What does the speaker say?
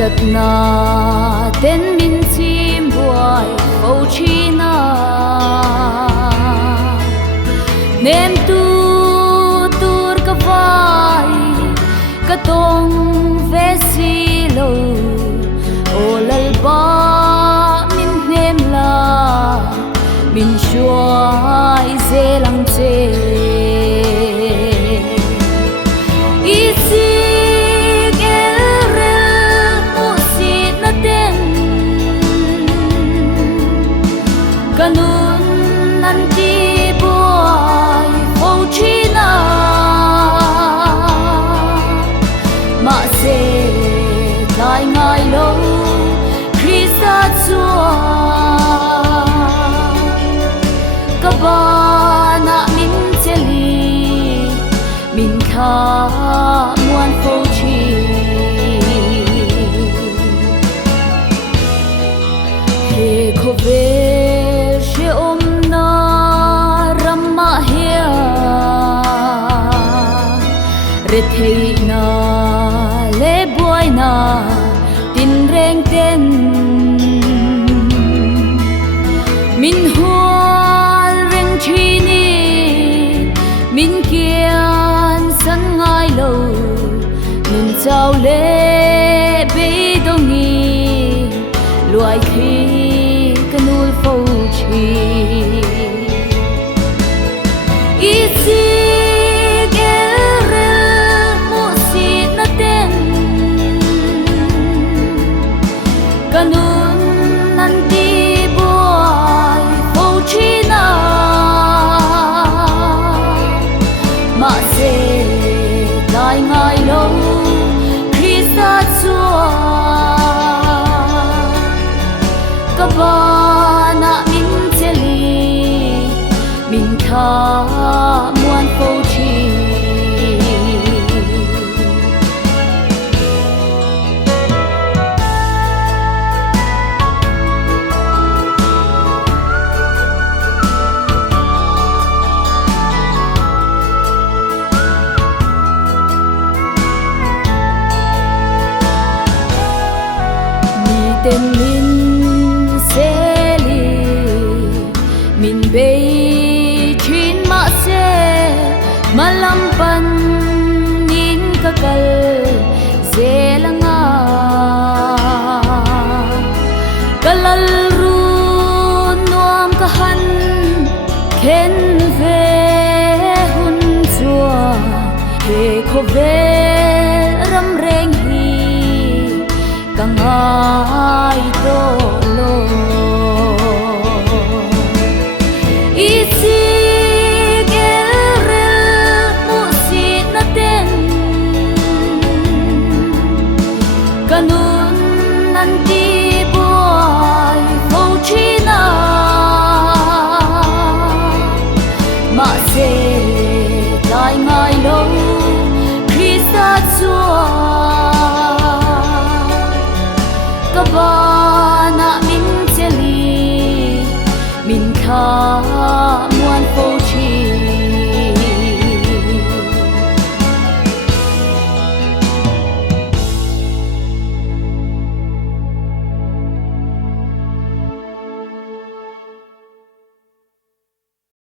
sat na ten min chim buai ho china nem tu tur ka vai ka tong ve si lo olal ba min nem la min shuai ze lang che kanun nanti boy ho china ma se tai ngai lo Krista chua ka ba na min cheli min kha muan ho chi he ko ve re thei na le buai na tin reng ten min hual reng chi ni min kian san ngai lo nun chau le be dong ni luai khi kanul fo chi easy kanun nanti boy ho china ma se tai ngai lo Krista chua ka ba na min cheli min kha muan ho chi tên min se li min bay chin ma se malam pan nin kakal zelanga kalal ru nuam kahan ken ve hun chua he kho ve ram reng hi kangai to lo isi gerel musit na ten kanun nanti boy ho china ma se tai ngai lo Krista chua ka ba na min cheli min kha